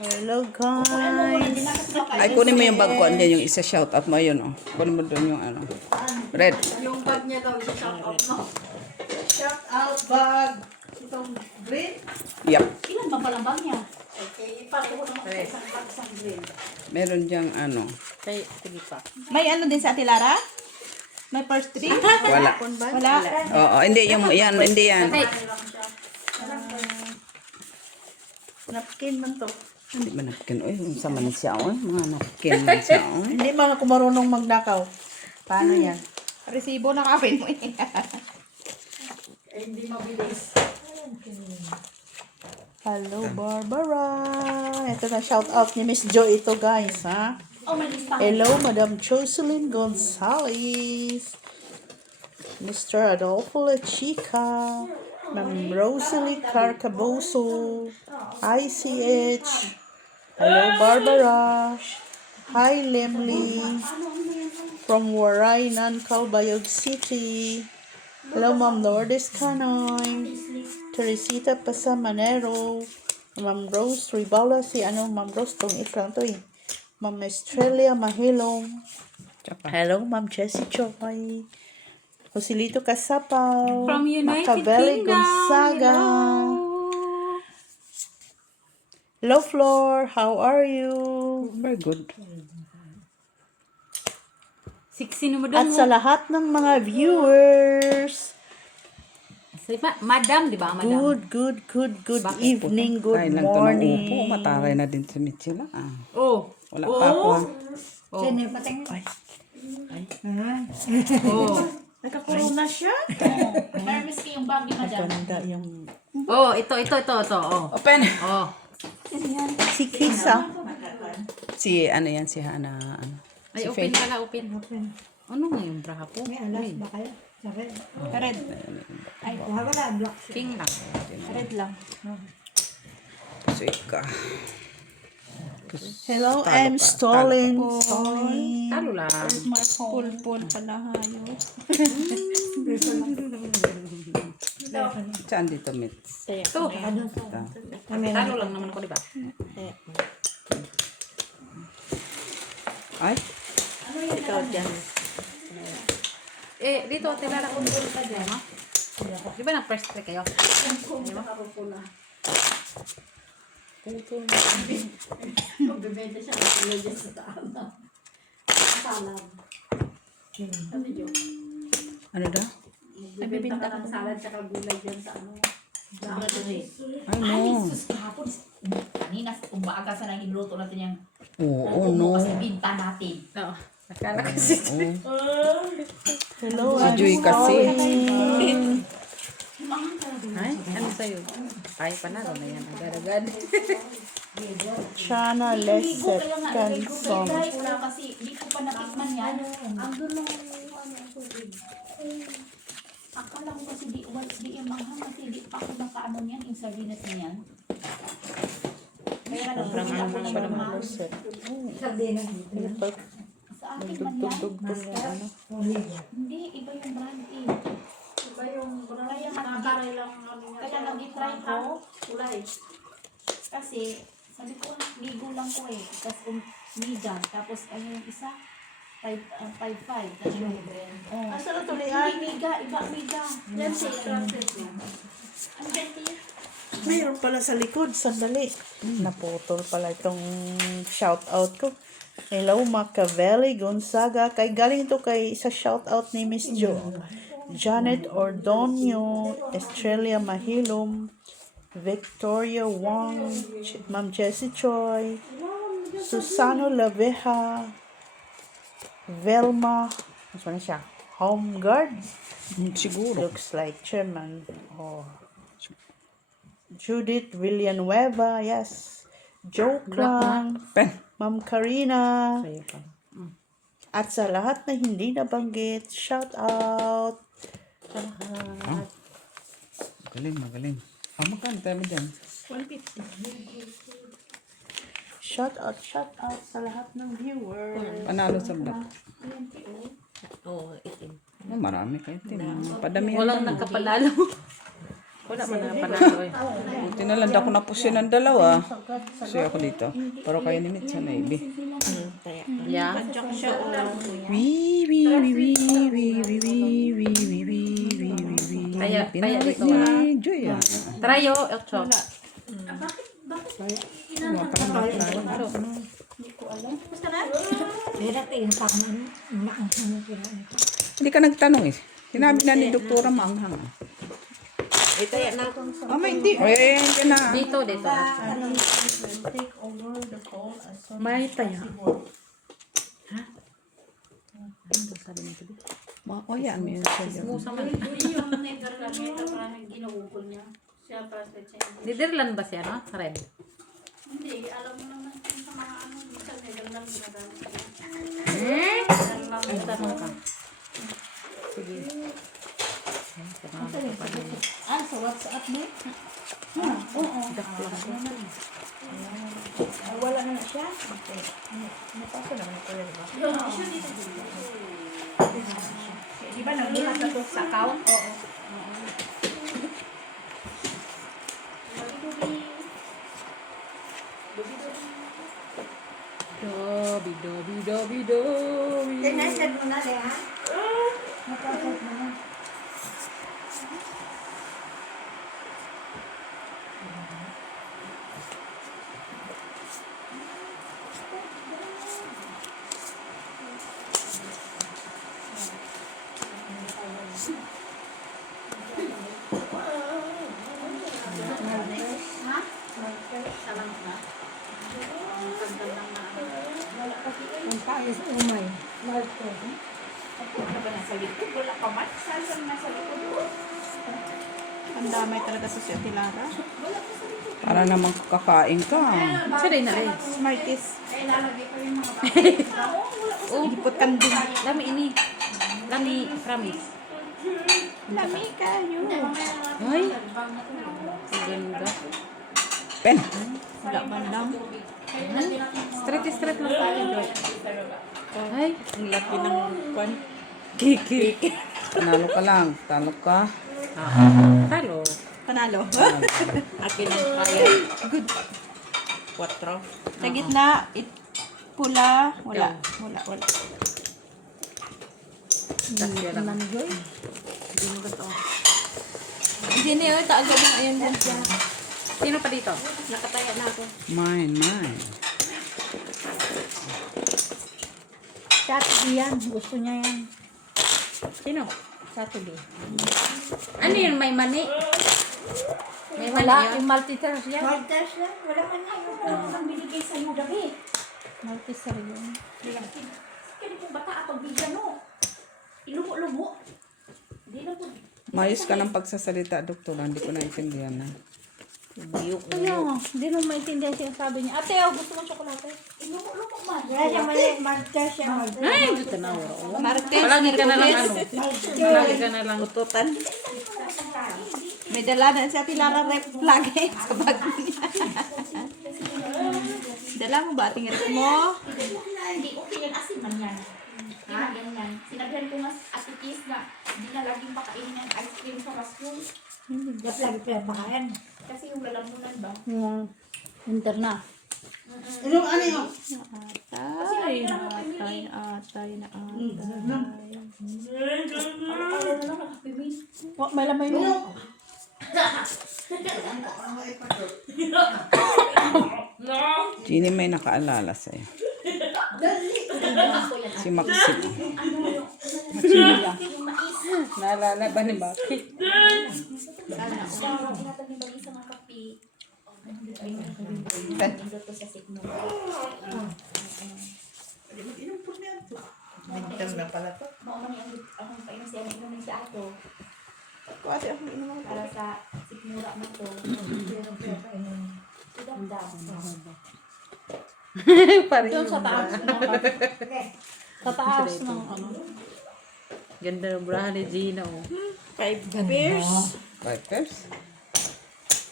Hello guys. Ay, kunin mo yung bag ko. Andiyan yung isa shout out mo. Ayun, oh. Kunin mo doon yung ano. Red. Yung bag niya daw, shout out mo. Shout out bag. Itong green. Yep. Ilan ba palang bag niya? Okay, pareho naman sa isang bag, isang green. Meron diyang ano. Kay, sige pa. May ano din sa Ate Lara? May first three? Wala. Wala. Oo, hindi. Yung, yan, hindi yan. Napkin man to. Hindi ba napkin? Uy, yung sama na siya. Uy, mga napkin man siya. Uy. Hindi man ako marunong magnakaw. Paano yan? Resibo na kapin mo eh. Hindi mabilis. Hello Barbara. Ito na shout out ni Miss Jo ito guys ha. Oh, may listahan. Hello Madam Jocelyn Gonzalez. Mr. Adolfo Lechica. Ma'am Rosalie Carcaboso. ICH. Hello Barbara. Hi Lemley. From Waray, Calbayog City. Hello Ma'am Lourdes Canoy. Teresita Pasamanero. Ma'am Rose Ribala. Si ano Ma'am Rose tong ikang to eh. Ma'am Estrella Mahilong. Hello Ma'am Jessie Choy. Joselito Casapaw. From United Macabelle Kingdom. Gonzaga. Hello Flor, how are you? Very good. Siksi mo At doon sa lahat ng mga viewers, Madam, di ba? Madam. good evening, good Kain lang to ng upo. morning. Mataray na din si Mitchell. Ah. Oh. Wala pa ako. Ah. Oh. Oh. Nakakorona siya? Nervous ka yung bag ni Madam. Ganda yung... Oh, ito. Oh. Open. Oh. Si Krisa. Si ano yan, si Hana. Ano. Ay, Si open Faith. pala, open. Ano nga yung bra ko? May alas ba kayo? Sa red? Red. Ay, kuha ko na, black. King lang. Red lang. Suika. Hello, Talo I'm ka, Stolin. Talo lang. Pulpul pa na hayos. Saan dito, Mitch? Ito. Talo lang naman ako, di ba? Ay, Ikaw dyan. Dito, tilala ko dito ka dyan, ha? Di ba na-first try kayo? Magbibenta siya ng kulay sa taana. Salad. Sabi niyo, ano daw? magbibenta ka ng salad tsaka gulay dyan sa ano. Ay, no. Kahapon, kanina, umaga sa nang inluto natin yung Oo, no. kasi binta natin. Oo. Akala ko si... Oo. Hello, Si I'm Joy kasi. Stolin. Ay, ano sa'yo? Ay, panalo na yan. Agad-agad. Chana Leset Canson. Wala kasi, di ko pa natikman yan. Andun lang yung ano, tubig. Akala ko kasi di yung manghang kasi di pa ako nakaano niyan, yung sardinas niyan. Kaya Sobrang nagpapita ano ko ng pa naman. manghang. Sardinas dito. Sa akin man yan. Ano? Hindi, iba yung brand eh. Iba yung Kaya nakaray lang kami nga. Kaya nag-try ko. Kulay. Kasi, sabi ko, ligo lang ko eh. Tapos miga. Tapos ano yung isa? 5.5. Oh. Asa na tulian? Hindi miga, iba miga. Yan si Francis. Ang ganda yun. Mayroon pala sa likod. Sandali. Naputol pala itong shout out ko. Hello, Macabelle Gonzaga. Kay galing ito kay sa shout out ni Miss Jo. Janet Ordonio, Estrella Mahilom, Victoria Wong, Ma'am Jessie Choi, Susano Laveja, Velma, ano na siya? Home Guard? Siguro. Looks like chairman. Oh. Judith Villanueva, yes. Joe Clang, Pen. Ma'am Karina, Sa'yo pa. at sa lahat na hindi nabanggit, shout out. Sa lahat. Magaling. Ah, magkano tayo mo dyan? 150. Shout out sa lahat ng viewers. Panalo sa black. Oo, itim. Oh, marami kayo. Padamihan Walang lang. nagkapanalo. Wala man na panalo eh. Buti na lang ako napusin ng dalawa. Kasi ako dito. Pero kayo ni Mitsa na ibi. Yeah. Wee, wee, wee, wee, wee, wee, wee, wee, wee, wee, wee, wee. Kaya Pinalik dito wala. ni Joy ah. Trayo, 8. Hindi ka nagtanong eh. Sinabi na ni Doktora maanghang. Hindi. Eh, hindi na. Dito. Take over the call as soon May as tayo. possible. Ano sabi nito? O yan, may sa'yo. Musa man. Yung Netherlands, parang ginugol niya. Siya para sa China. Netherlands ba siya, no? Red. Hindi, alam mo naman yung sa mga ano, sa Netherlands ginagamit niya. Ay, tanong ka. Sige. Ah, sa WhatsApp mo? Wala na siya? Okay. Napasa naman ito yun, diba? Di ba nagbuhat na to sa account? Oo. Dobi. Tinasad mo na, ha? Salang na. Ang ganda lang na ano. Ang payos umay. Marco. Ano ba nasa likod? Wala pa ba? Saan ka nasa likod? Ang damay talaga sa si Ate Lara. Para namang kakain ka. Siya din na rin. Smarties. Ay, lalagay ko yung mga bata. Ilipot kanding. Lami ini. Lami, promise. Lami kayo. Ay, ang ganda. Pen. Wala man lang. Straight lang tayo, Joy. Ay, Ang laki ng kwan. kiki. Panalo ka lang. Talo ka. Talo. Panalo. Akin ang kaya. Good. 4. Sa gitna, pula. Wala. Tasya lang. Hindi mo gusto. Hindi niya, taagad na. Ayan yan. Sino pa dito? Nakataya na ako. Mine. Saturday yan. Gusto niya yan. Sino? Saturday. Ano yun? May mani? May mani Wala. yun? Yung multitask yan. Multitask yan. Wala man yan. Wala man binigay sa'yo gabi. Multitask yun. Kaya po bata at pagbigyan mo. Ilumo-lumo. Hindi na po. Mayos ka ng pagsasalita, Doktora. Hindi ko naintindihan na. Ano? Hindi mo maintindihan siya sabi niya. Ate, gusto mo tsokolate? Ilumo-lumo man. Wala siya mali. Multitask yan. Ay, dito na. Martes, Palagi ka na lang ano. Palagi ka na lang. ututan. May dala na si Ate Lara rep lagi sa bag niya. Dala mo ba ating rep mo? Hindi, okay yan. Asin man yan. Ha? Ganyan. Sinabihan ko nga Ate Kiss na hindi na laging pakainin ng ice cream sa basyon. Dapat lagi pinapakain. Kasi yung lalamunan ba? Yung winter na. Atay. May lamay mo. Gini may nakaalala sa'yo. Si Maxim. Naalala ba ni Baki? Tinatag ni Bali sa mga kape. Dito sa signo. Nagdam na pala to. Mauna niya akong painom siya. Nainom si Ato. Kuwate ako inom ako. Para sa sigmura mo to. Dam-dam. Pareho. Yung sa taas. Sa taas ng ano. Ganda ng braha ni Gina, oh. 5 beers. 5 peps.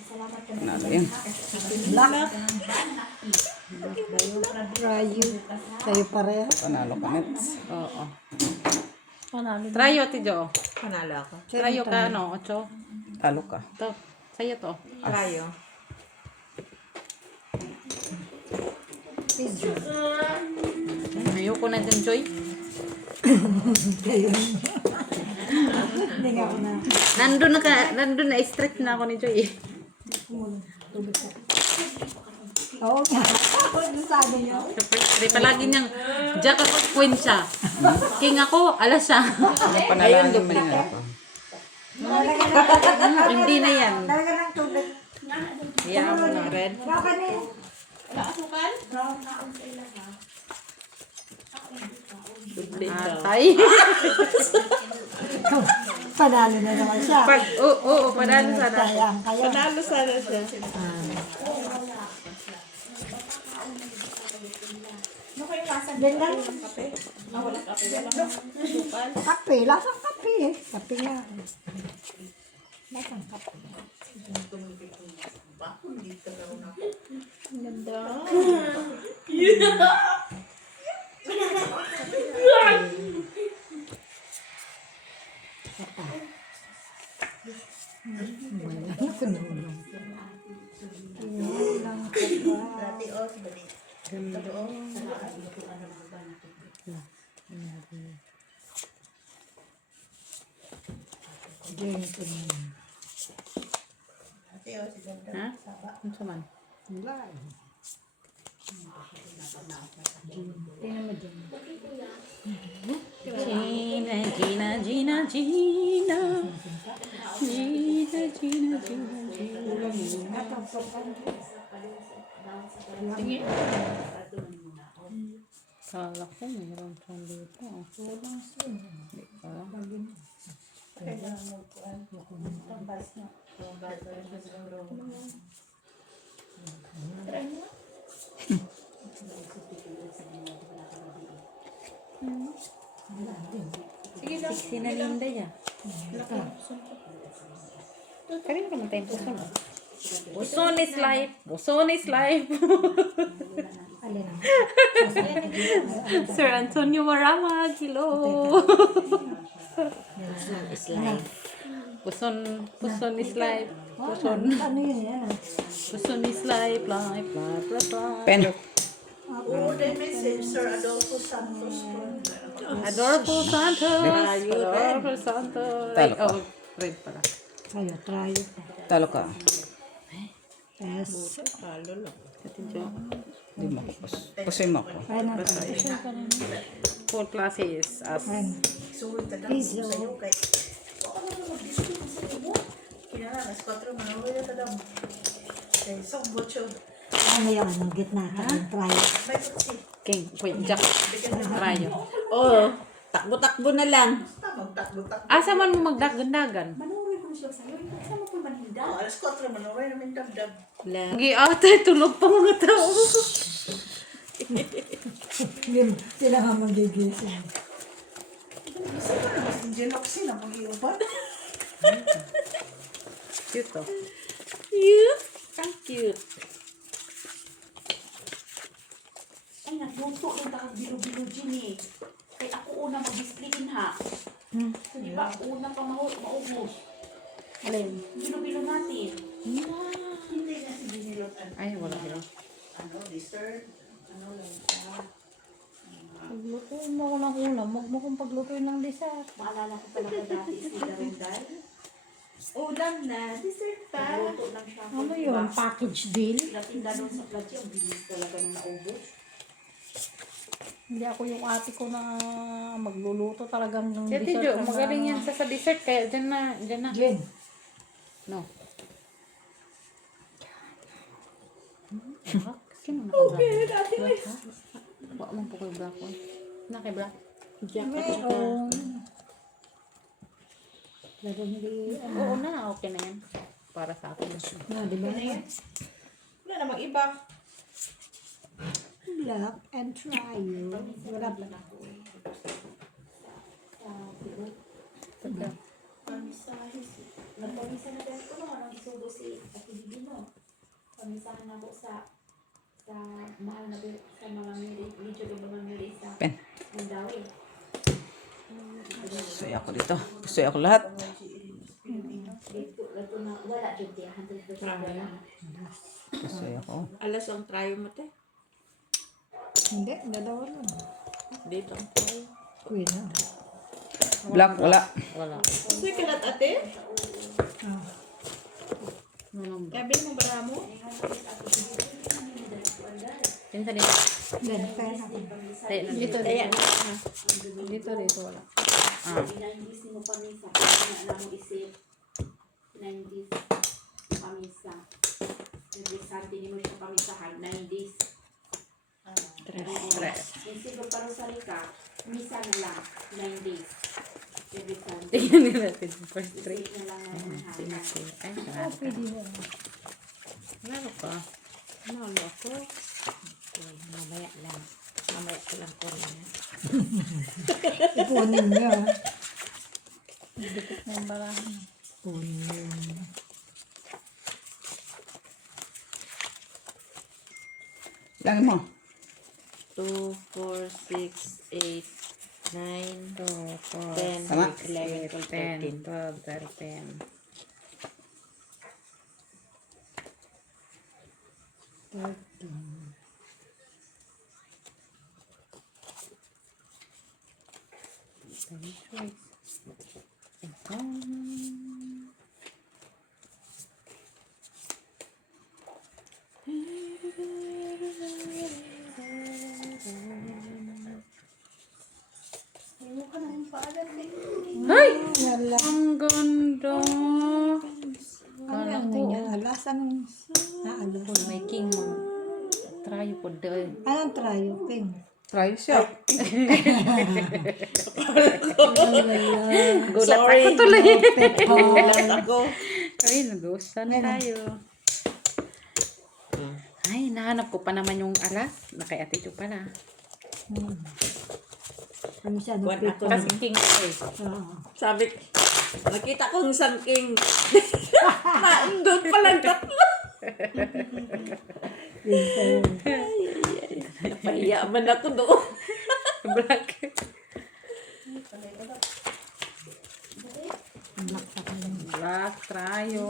Salamat ka Panalo yan. Kayo pareho. Panalo ka, Nets. Oo. Panalo. Trayo, Ate Jo. Panalo ako. Trayo ka, ano? 8? Talo ka. Ito. Sa'yo to. Trayo. Ayoko na din, Joy. Hindi nga ako na. Nandun na strict na ako ni Joy. Oo nga. Ano sabi niyo? Siyempre, palagi niyang Jack ako, queen siya. King ako, alas siya. Panalangin mo na ako. Hindi na yan. Talaga ng tubig. Hayaan mo na, Red. Baka na yun. Wala asukal? Atay. Panalo na naman siya. Oo, panalo sana. Sayang kaya. Panalo sana siya. Ano kayo lasa? Yan lang. Ah, wala kape. Wala asukal. Kape. Lasang kape eh. Kape nga. Lasang kape. Ha? Ano sa man? Gina, Gina, Gina, Gina. Gina, Gina, Gina, Gina. Sige. Kala ko mayroon siyang dito. Hindi pa. Sinalinda ya. Kanina ka matay puson. Puson is life. Puson is life. Alin na. Sir Antonio Maramag, hello. Puson is life. Puson. Ano yun yan? Puson is life, life, life, life, life. Pen. Oo, they message Sir Adolfo Santos ko. Adolfo Santos. Adolfo Santos. Talo ka. Oh, red pala. Ayo, try it. Talo ka. Yes. Ate Jo. Di mo. Pusoy mo ako. Ay, na. Full classes as Sulit na lang Piso. sa'yo kay... Baka naman mag-disco sa iyo. Kinala, nas 4 manoy na tadam. Kay isang botso. Ano yun? Ang gitna ka. Try it. May putsi. King. Wait, Jack. Rayo. Oo. Takbo-takbo na lang. Basta magtakbo-takbo. Asa man mo magdagandagan? Manuroy ko siya sa'yo. Saan mo po maninda? Oh, alas 4 manoy namin dabdab. Gi ate, tulog pa mga tao. Yun, sila nga magigising. Isa ka na mas Genoxy na mag-iuban. Cute to. Cute. Ang cute. Ay, nagluto ng takang bilo-bilo dyan eh. Kaya ako una mag-displayin ha. So, di ba, una pa maubos. Alin? Bilo-bilo natin. Hindi na si Binilotan. Ay, wala yun. Ano, dessert. Ano lang. Paglutuin mo ako ng ulam, huwag mo kong paglutuin ng dessert. Maalala ko talaga dati si Darunday. Ulam na, dessert pa. Nagluto lang siya. Ano yun? Package deal? Latinda doon sa platyo, ang bilis talaga nung naubos. Hindi ako yung ate ko na magluluto talagang ng Ate dessert. Jo, na- magaling yan sa dessert. Kaya dyan na. Dyan na. Jen. No. Sino na okay, dati Wala mong po kay black one. Na kay black. Meron. Pero hindi, Oo na, okay na yan. Para sa akin. di ba? Wala namang iba. Black and try. Wala ba? Nagpamisa na dahil ko no, nang isugo si Ate Bibino. Pamisahan ako sa mahal na sa mga video ng mga mili sa Pen. Mandawi. Pusoy ako dito. Pusoy ako lahat. Ito na, wala dyan diya. 100% wala. Kasi ako. Alas ang trayo mo, te. Hindi, dalawa lang. Dito ang trayo. Uy na. Black, wala. Wala. Kasi kalat ate? Walang Sabi mo ba mo? Pinsa dito. Ganun, kaya na. Tayo na Dito, dito. dito. Dito, wala. Ah. 90s mo pamisa. Kaya na mo isip. 90s pamisa. Every Sunday mo siya pamisahan. 90s. Tres. Yung siguro parusali ka, misa na lang. 90s. Every Sunday. Tingnan nila natin. First three. Isip na lang na pamisahan. Sinisi. Ay, sarado ka. Pwede mo. Lalo ka. Lalo ako. Okay, mamaya lang. Mamaya ko lang ko rin. Ipunin niya. Dikit na yung barahan. Ipunin. Langin mo. 2, 4, 6, 8, 9, 10, Tama? 11, 12, 13. 13. Ay! Ang ganda! Ano yan ganyan? Alas, anong naalas? Full may king mo. Try po doon. Anong trayo? Ping. Try siya. Gulat ako tuloy. Kalat ako. Ay, nagusan tayo. Ay, nahanap ko pa naman yung alas. Nakay Ate Jo pala. Ano siya? Buwan Nagpito. ako. Kasi king ko eh. Sabi, nakita kong sangking. Naandun palang tatlo. Napahiyaman ako doon. Black. Black tayo.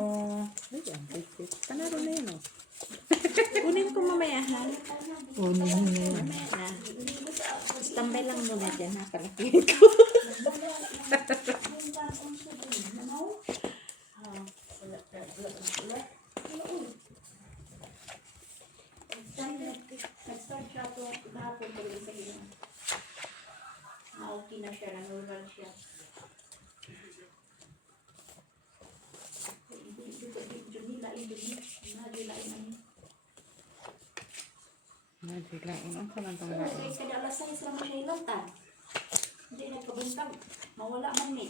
Ay, ang cute. Panaro na yun oh. Kunin ko mamaya ha. Ipunin niya. Mamaya na. Tambay lang muna dyan ha. Palakihin ko. Nag-start siya ito kahapon ko rin sa inyo. Na-okay na siya, na-normal siya. Naglain. Ang salang tong Kaya lain. kada alas 6 lang siya ilantan. Hindi nagkabuntag. Mawala man ni.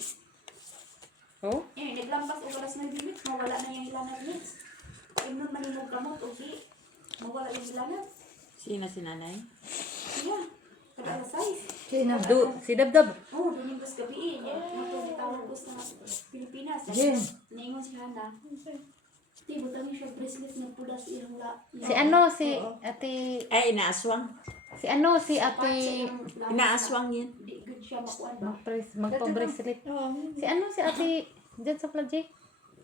Oh? Eh, naglampas o alas 9 minutes, mawala na yung ilangan minutes. Kaya nun maninog kamot, o di. Mawala yung ilangan. Sino si nanay? Siya. Kada alas 6. Sino? Si Dabdab. Oh, dinibas gabi eh. Matulitawag ko sa Pilipinas. Jen. Naingon si Hana. Di, butangin siya bracelet ng pula sa iyang la. Si ano, si Ate... Ay, inaaswang. Si ano, si Ate... Inaaswang yan. Di good siya makuan ba? Magpa-bracelet. Si ano, si Ate... Diyan sa Plaje.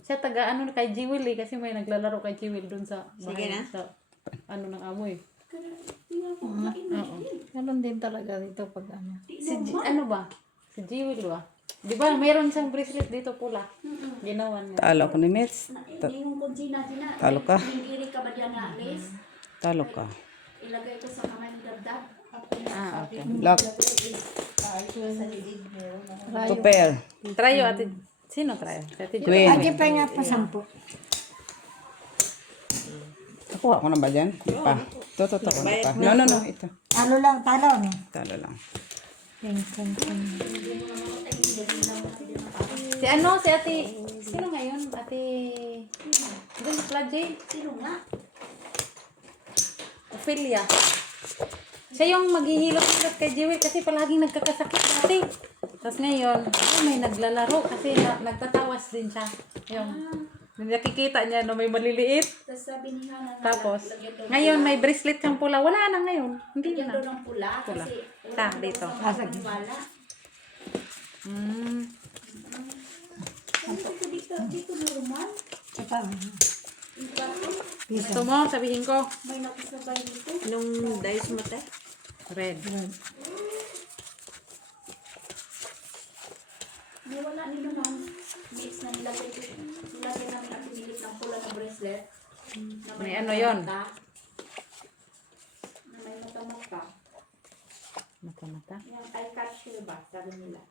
Siya taga ano kay Jewel eh. Kasi may naglalaro kay Jewel dun sa... Sige na. Sa, ano ng amoy. Tingnan ko, kain din. Ganun din talaga dito pag ano. Ano ba? Si Jewel ba? Di ba, mayroon siyang bracelet dito pula. Ginawan niya. Talo ko ni Mitch. Yung kunsi natin na. Talo ka. Hindi ka ba dyan na Liz? Talo ka. Ilagay ko sa kamay ng dabdab. Ah, okay. Black. Tupel. Trayo, Ate... Sino trayo? Si Ate Jo. Queen. Agi pa nga pa 10. Nakuha ko na ba dyan? Di pa. Ito. No. Ito. Ano lang, talon. Talo lang. Ping. Si ano, si Ate... Sino ngayon? Ate... Diyan sa Plaje. Sino nga? Ophelia. Siya yung maghihilot-hilot kay Jewel kasi palaging nagkakasakit dati. Tapos ngayon, may naglalaro kasi nagtatawas din siya. Yung nakikita niya no may maliliit. Tapos sabi ni Hana na Tapos, lagyan daw ng ngayon pula. may bracelet siyang pula. Wala na ngayon. Hindi Lagyan na. daw ng pula. Pula. Kasi Ta, dito. wala. Mm. Dito normal. Tsaka, Gusto mo, sabihin ko. May nakasabay dito. Anong dice mo te? Red. May wala nila ng mix na nilagay ko. Nilagay namin ang pinilit ng pula na bracelet. Na May ano yun? mata. Na may mata-mata. Mata-mata. Yung eye catcher ba? Sabi nila.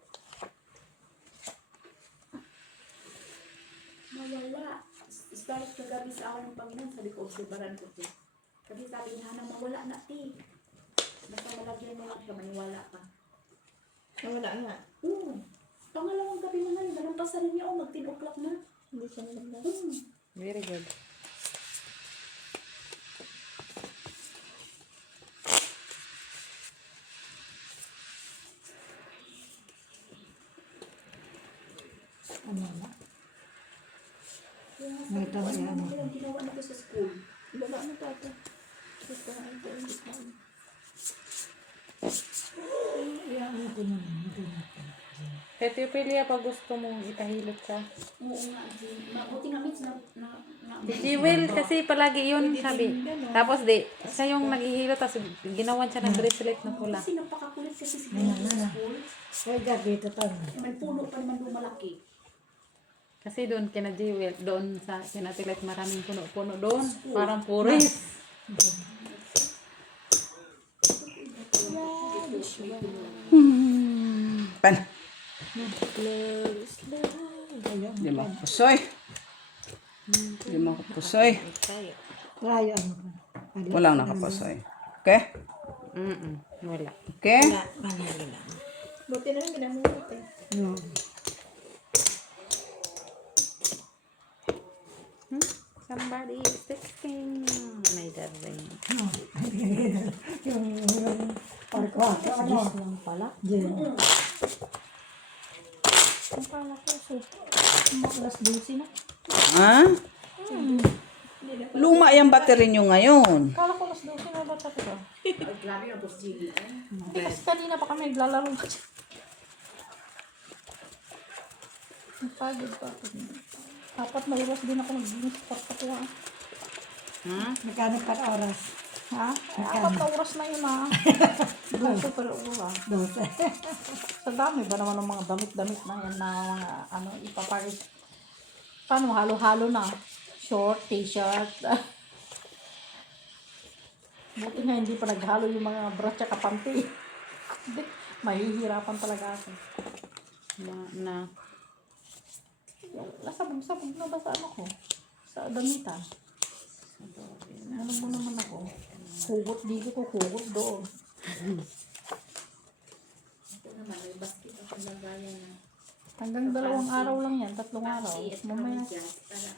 Mawala. Start kagabi sa awan ng Panginoon. Sabi ko, obserbaran ko ito. Sabi niya, Hana, mawala na ti. Basta malagyan mo lang siya, maniwala ka. Wala nga. Oo. Pangalawang gabi na ngayon. Nalampasan niya ako. Mag-10 o'clock na. Hindi siya nalaglag. Very good. ano na. May tama yan. Ano kailang ginawa na ko sa school? Wala na tata. Gusto nga ito. Iyan ko naman. Kaya Pilia, pag gusto mong itahilot ka. Oo nga, Jean. Mabuti nga means na Si Jewel, kasi palagi yun, sabi. Tapos siya yung naghihilot, tapos ginawan siya ng bracelet na pula. kasi napakakulit kasi si Gina sa school. Kaya gabi, ito. May puno pa naman doon malaki. Kasi doon kina Jewel, doon sa kinatilit maraming puno-puno doon. Parang puris. Pan. Di mo ako pusoy. Di mo ako pusoy. Rayo, ano ka. Walang nakapusoy. Okay? Wala. Okay? Manali lang. Buti na lang ginamulot eh. No. Somebody is texting. My darling. Yung parkwato, ano? Lang pala. Diyan. Ang pala ko, so, alas 12 na. Ha? Luma yung battery nyo ngayon. Kala ko alas 12 na ba ito? Ay, grabe yung boss Gigi. Kasi kanina pa kami naglalaro pa siya. Napagod pa ako. Dapat may oras din ako naglinis pa ko. Mekanik per oras. Ha? Apat na oras na yun ha. 12 per oras. 12. Sa dami ba naman ng mga damit-damit na yan na mga ano ipaparis. Paano halo-halo na? Short, t-shirt. Buti nga hindi pa naghalo yung mga bra tsaka panty. Mahihirapan talaga ako. Na. Nasabog-sabog na ba sa ano ko? Sa damitan. Ano mo naman ako? Hugot dito ko, hugot doon. Ito naman, may basket ako lagayan na. Hanggang 2 araw lang yan, 3 araw. Pansi at Mamaya, kamidyas. Para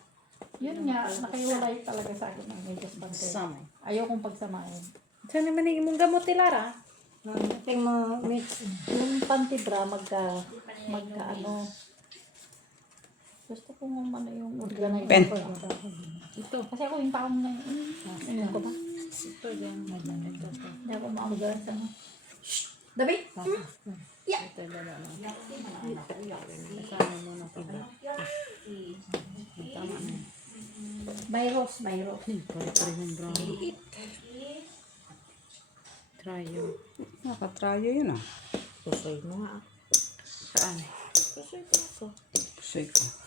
yun nga, nakaiwalay talaga sa akin ang medyas bante. Sama. Ayaw kong pagsamahin. Saan naman yung mong gamot, Lara? Yung mga mix. Yung panty bra, magka ano. Gusto ko nga ano yung organize. Pen. Ito. Kasi ako yung taong na ano ko ba? Ito dyan. Ito. Hindi ako maamagalan sa ano. Dabi! Ito dala na. Kasama mo na iba. Tama na. Mayros, mayros. Pare-pare ng brown. Tryo. Nakatrayo yun ah. Pusoy mo nga. Saan? Pusoy ko.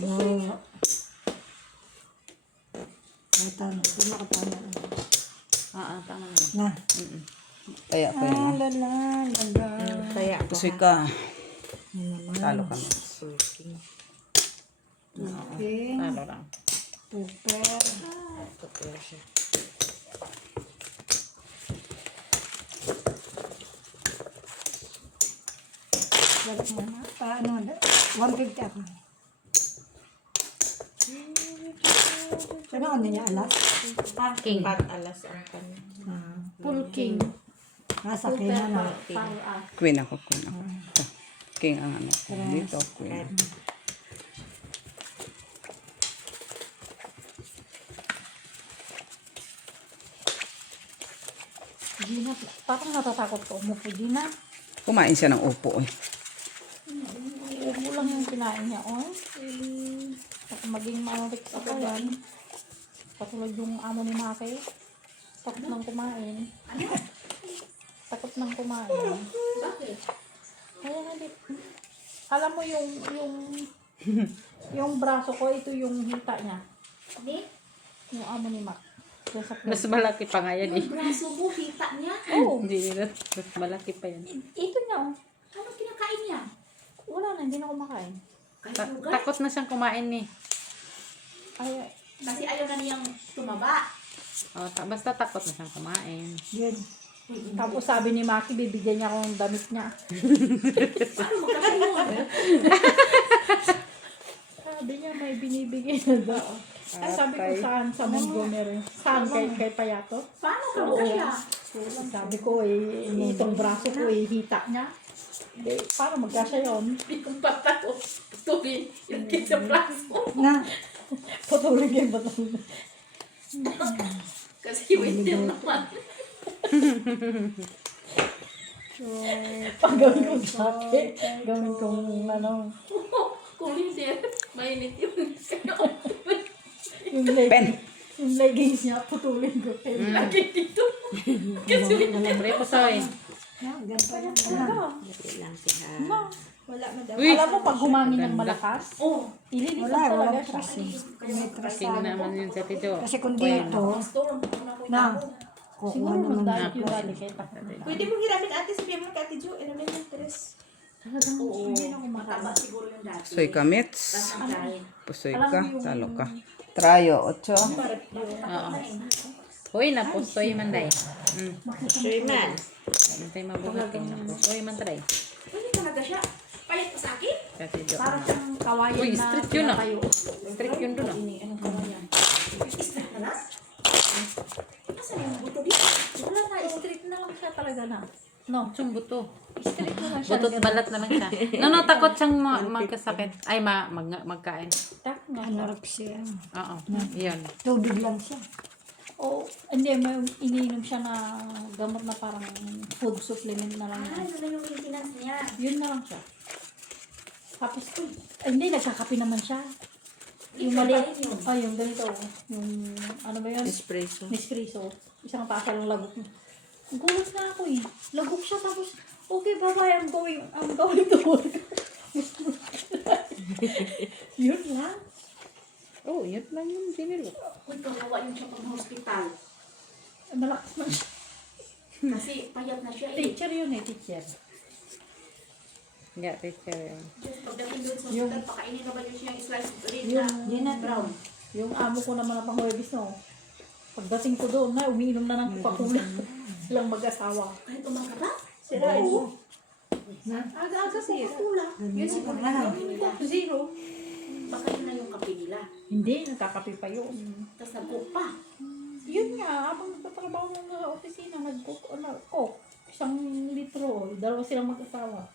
No. Tama. Hindi makatama. Tama na. Na. Kaya ko yun ah. Lala. Kaya Pusoy ka. Talo ka na. Okay. talo lang. Super. Balik mo na. Paano? 150 ako. Sino ano niya? Alas? King. alas ang Full king. Nasa akin na na. Queen ako, queen ako. Ito. King ang ano. Dito, queen. Gina, parang natatakot ko. Umupo, Gina. Kumain siya ng upo eh. Umupo lang yung kinain niya. Oh, maging manurik sa yan. Katulad yung amo ni Maki. Takot nang kumain. Takot nang kumain. Bakit? Kaya nga alam mo yung braso ko, ito yung hita niya. Ni? Yung amo ni Mac. Yung sa Mas malaki pa nga yan eh. Yung braso mo, hita niya. Oh, Hindi yun. Mas malaki pa yan. ito niya oh. Ano kinakain niya? Wala na, hindi na kumakain. Kahit Ta- lugar? takot na siyang kumain eh. Ay, Kasi ayaw na niyang tumaba. Oh, basta takot na siyang kumain. yun. Tapos sabi ni Maki, bibigyan niya ako ng damit niya. Paano magkakaroon? Sabi niya, may binibigay na daw. Ay, sabi ko saan? Sa Montgomery. Saan? Kay Payato? Paano ka magkasya? Sabi ko itong braso ko hita niya. Hindi, paano magkasya yun? Yung bata ko, putulin yung sa braso. Patuloy kayo patuloy. Kasi winter naman. So, pag gawin kong dati, gawin kong Kung hindi, mainit yung yung leggings niya, putulin ko. lagi dito. Pre po soy. Uy! Alam mo, pag humangin ng malakas, Oh, ililipat talaga siya. King naman yun sa tiyo. Kasi kung dito, storm. Ano ko na, Siguro kukuha naman magdahil yung dati kay Pwede mo hiramin ate, sabihin mo kay Ate Jo, ano na yung tres? Oo, mataba siguro yung dati. Soy kamits. Dahil Pusoy ka, talo ka. trayo, 8. Oo. Uy, napusoy man day. Soy man. Ano tayo mabuhating napusoy man tayo. pwede talaga siya. Payat pa sa akin. Kasi do. Parang siyang kawayan Uy, na street yun ah. pinatayo. Strict yun dun ah. Anong kawayan? Isnak na na? Asan yung buto dito? Wala na, street na lang siya talaga na. No, Yung buto. street na lang siya. Butot balat na lang siya. No, takot siyang magkasakit. Ay, magkain. Tak nga. Anorexia. Oo. Yun. Tubig lang siya. O, hindi, may iniinom siya na gamot na parang food supplement na lang. Ah, ano na yung maintenance niya? Yun na lang siya. Tapos, hindi, nagkakape naman siya. Yung Ikaw maliit. pa rin yun. Oh, yung ganito. Yung, ano ba yun? Espresso. Nespresso. Isang tasa lang lagok niya. Gulat na ako eh. Lagok siya tapos, okay, bye-bye, I'm going to work. Yun lang. Oh, yun lang yung dinilo. Uy, kawawa yung siya pang hospital. Malakas na siya. Kasi payat na siya eh. Teacher yun eh, teacher. Yeah, teacher yun. Just pagdating doon sa hospital, pakainin na ba niyo siya yung slice of bread na brown? Yung amo ko naman na pang-Huwebes, no? Pagdating ko doon na, umiinom na ng Coca-Cola. Silang mag-asawa. Kahit umaga ba? Sira Oo. Aga-aga po kapula. Yun siguro na Zero. Baka yun na yung kape nila. Hindi, nagkakape pa yun. Tapos nag-cook pa. Yun nga, habang nagtatrabaho mo sa opisina, nag-cook. 1 litro. Dalawa silang mag-asawa.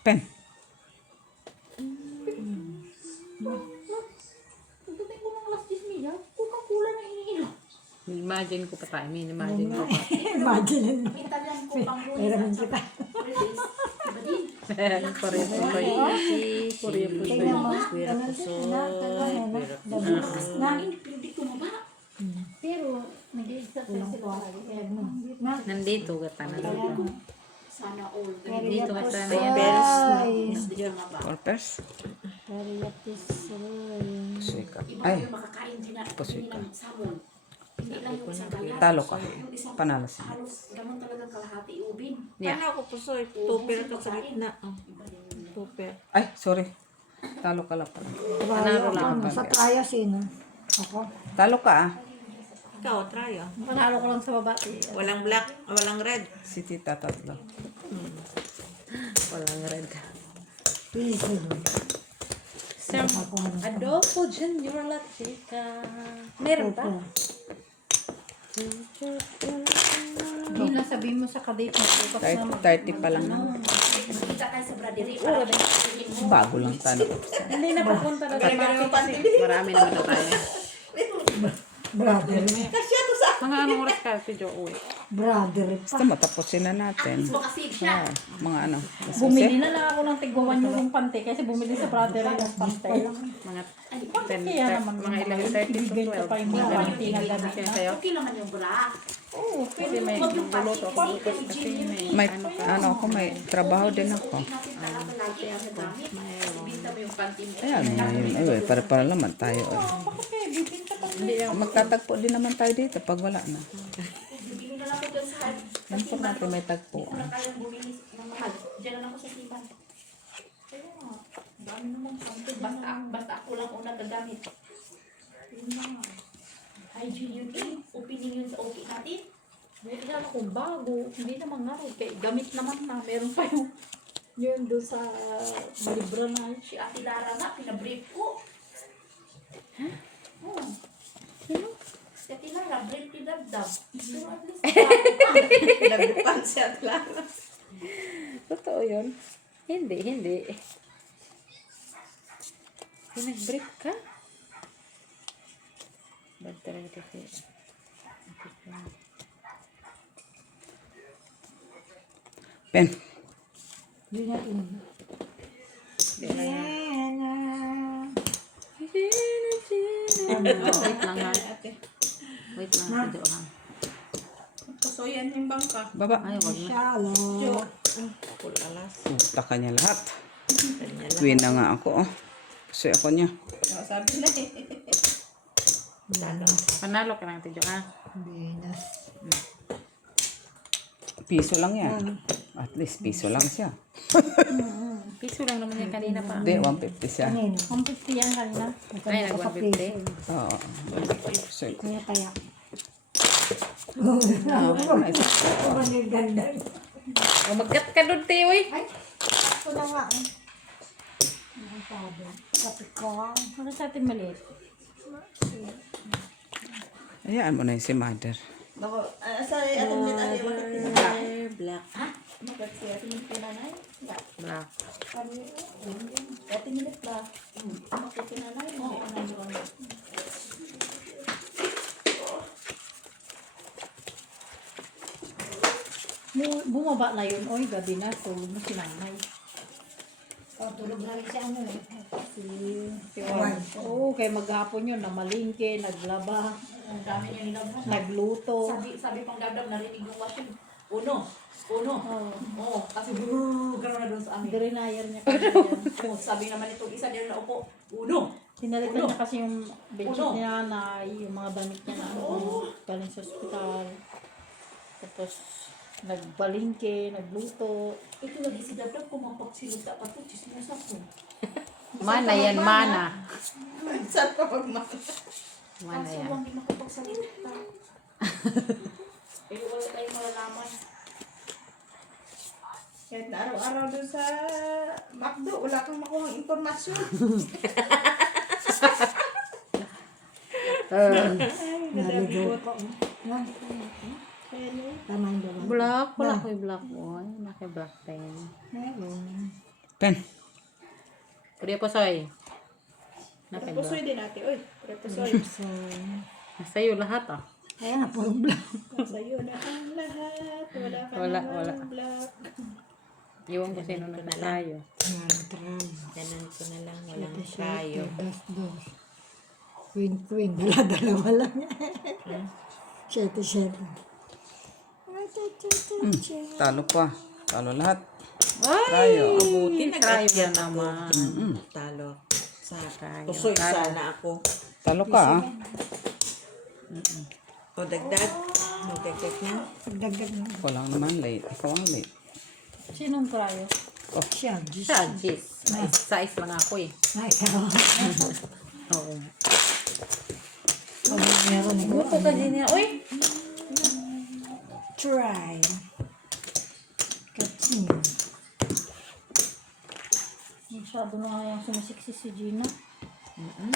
Pen. Pagdating ko ng alas 10 niya, Coca-Cola na iniinom. Imagine ko pa tayo. Imagine ko pa. Imagine. Italian ko pang lunes Meron at saka Fridays. Iba din. Korea po soy. Korea po soy. Tingnan mo. Ganun siya. Dabukas na. Hindi, pero di tumaba. Pero, nag-i-exercise sila lagi. Kaya Nandito ka na dito. Sana all. Dito ka sana Soy. yan. Hindi tumaba. Orpers. Variatis. Pusoy ka. Iba Ay, yung makakain din na Pusoy ka. ng salmon. Hindi lang yung sa galat. talo ka. Yung isang Panalo siya. halos gamon talagang kalahati ubin. Yeah. Ano ako pusoy? Tuper ka sa gitna. Tuper. Ay, sorry. Talo ka lang pala. Trayo ako. Sa trayo sino? Ako. Talo ka ah. Ikaw, trayo. panalo ko lang sa babae. Walang black, walang red. Si tita tatlo. Walang red. Pili ko doon. Adolfo Junior Latica. Meron pa? Hindi na sabihin mo sa kadate mo. Bukas na 30 pa lang. Kita tayo sa bradery para tingin mo. Bago lang talo. Hindi na papunta na tayo. Marami naman na tayo. Brother. Mga anong oras ka si Joe uwi? Brother Basta matapusin na natin. Makasave siya. Mga ano. Bumili na lang ako ng tigwawan yung pante kasi bumili sa brother ng pante. Mga Kaya naman mga 11:30 to ibigay ko 12. pa yung mga pante na gamit Kaya na. sa'yo. Okay naman yung bra. Oo, Kasi may buluto ako bukas kasi may May ako, may trabaho din ako. Natin talaga lagi ang gamit. Ibinta mo yung panty mo. Ayan, ayun. Para naman tayo. Bakit kaya bitin ka pa? Magtatagpo din naman tayo dito pag wala na. Bibili na lang ako dyan sa Yan po natin may tagpo. Wala kayang bumili ng mahal. Diyan na lang ako sa Siman. Kaya nga, dami naman panty. Basta ako lang unang gagamit. Yun na nga. Hygiene yun eh. Opening yun sa okay natin. Buti na ako bago. Hindi naman nga rin. Kaya gamit naman na. Meron pa yung yun doon sa malibra na yun. Si Ate Lara nga, pinabrief ko. Oh. Si Ate Lara, brief ni Dabdab. Pero at least, Nagbukan siya Clara. Totoo yun. Hindi. Pinag-brief ka? Bad talaga kasi. Pen. Yun nga yun. Wait lang ha. Ate. Wait lang. Video ha. Pusoyan yung bangka. Baba. Ay, wag na. Jo. Pulalas. Puta ka niya lahat. Queen na nga ako. Kasi ako niya. Sabi na eh. Panalo ka lang, Tidyo ha. Piso lang yan. At least piso lang siya. Piso lang naman yan kanina pa. Hindi, 150 siya. 150 yan kanina. Ay, nag-150. Oo. 150%. Kaya kaya. O, mag-cut ka doon, Tiyoy. Ito na nga. Ang sabi. Sabi ko. Ano sa atin maliit? Hayaan mo na yung si mother. Bako, sorry, Ate Minit, Ate, bakit Black. bakit si Ate Minit pinanay? Black. Ate Minit ba? Bakit pinanay? Oo, ano. Bumaba na yun. Oy, gabi na. Tulog na si nanay. Tulog na rin siya ano eh. Oo, kaya maghapon yun. Namalingke, naglaba, Ang dami niya nilabas. nagluto. Sabi pang Dabdab, narinig yung washing. Uno. Oo. Oo, kasi gano'n na doon sa amin. Drenyer niya kasi yan. Oo, sabi naman itong isa din na upo. Uno. Pinalitan niya kasi yung bedsheet Uno. niya na yung mga damit niya na galing sa ospital. Tapos nagbalingke, nagluto. Ito lagi si Dabdab, kumapagsiluta pa ito. Chismosa ko. Mana yan, mana. Saan pa magmahal? Mana Kaso yan. hindi makapagsalita. Pero wala tayong malalaman. Kahit na araw-araw doon sa McDo, wala kang makuhang impormasyon. Naligaw ko. Tama yung dalawa. Black. Wala ko yung black boy. Naki-black pen. Pen. Pwede po, Soy. Naki-black. Pusoy din natin. Uy, pusoy. Sa'yo lahat ah. Kaya nga, puro black. Sa'yo na ang lahat. Wala ka Wala, namang wala. black. Iwan ko sino na tayo. Ganun ko na lang. Walang kayo. Dos. Queen. Dala-dalawa lang. Siyete. Talo pa. Talo lahat. Tayo. Abuti na tayo yan naman. Talo. Sa Tayo. pusoy sana ako. Talo ka ah. O dagdag. O dagdag na. Dagdag na. Ako lang naman late. Ikaw ang late. Sinong krayo? Siya, Diyos. Siya, Jis. Size lang ako eh. Ay, ikaw. Oo. Meron ako. Buto ka din yan. Uy! Try. Katsing. Masyado na nga yung sumisiksis si Gina.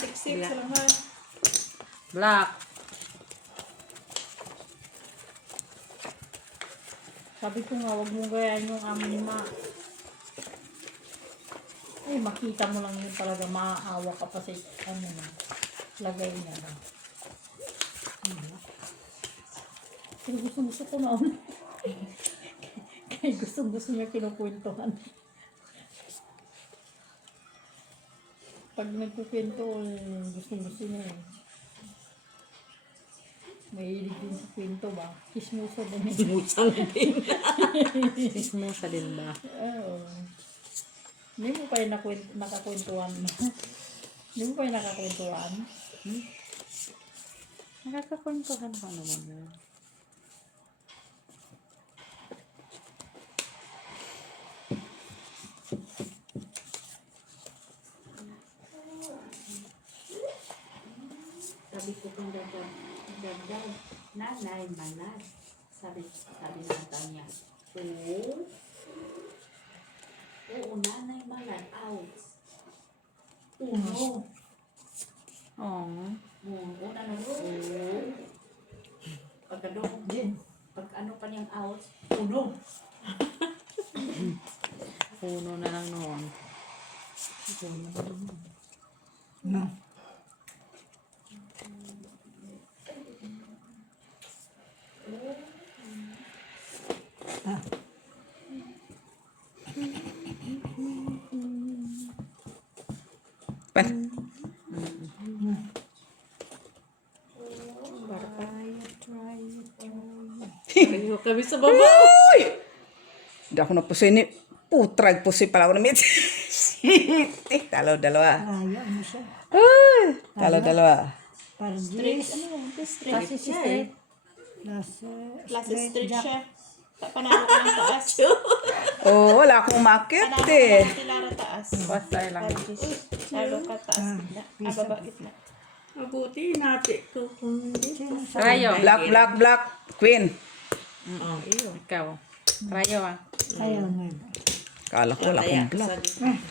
Siksik sa laman. Black. Sabi ko nga, wag mo gayahin yung amo ni Ma. Ay, makita mo lang yun talaga, maaawa ka pa sa ano na. Lagay niya lang. Pero gusto ko noon. Kaya gusto niya kinukwentuhan. Pag nagkukwento, gusto niya eh. Mahilig din sa kwento ba? Chismosa din. Chismosa din ba? Oo. Hindi mo pa yung nakakwentuhan. Hindi mo pa yung nakakwentuhan. Nakakakwentuhan pa naman yun. Sabi ko kung daw, nanay, manay. Sabi ng kanya, oo, nanay, manay, out. Uno. Oo. Una na pagkadong, pag ano pa niyang out, uno. Puno na lang noon. Pan. Ayaw kami sa baba. Uy! Hindi ako napusoy ni putrag pusoy pala ako na mit. Talo dalawa. Uy! Talo dalawa. Kasi si Steph. Klase street siya. Panalo ko ng taas. Oh, wala akong market Panalo eh. ko si Lara taas. Basta lang. Lalo ka taas. Baba gitna. Mabuti natin ko kung hindi. Rayo. Black. Queen. Ikaw. Rayo ah. Kala ko wala akong black.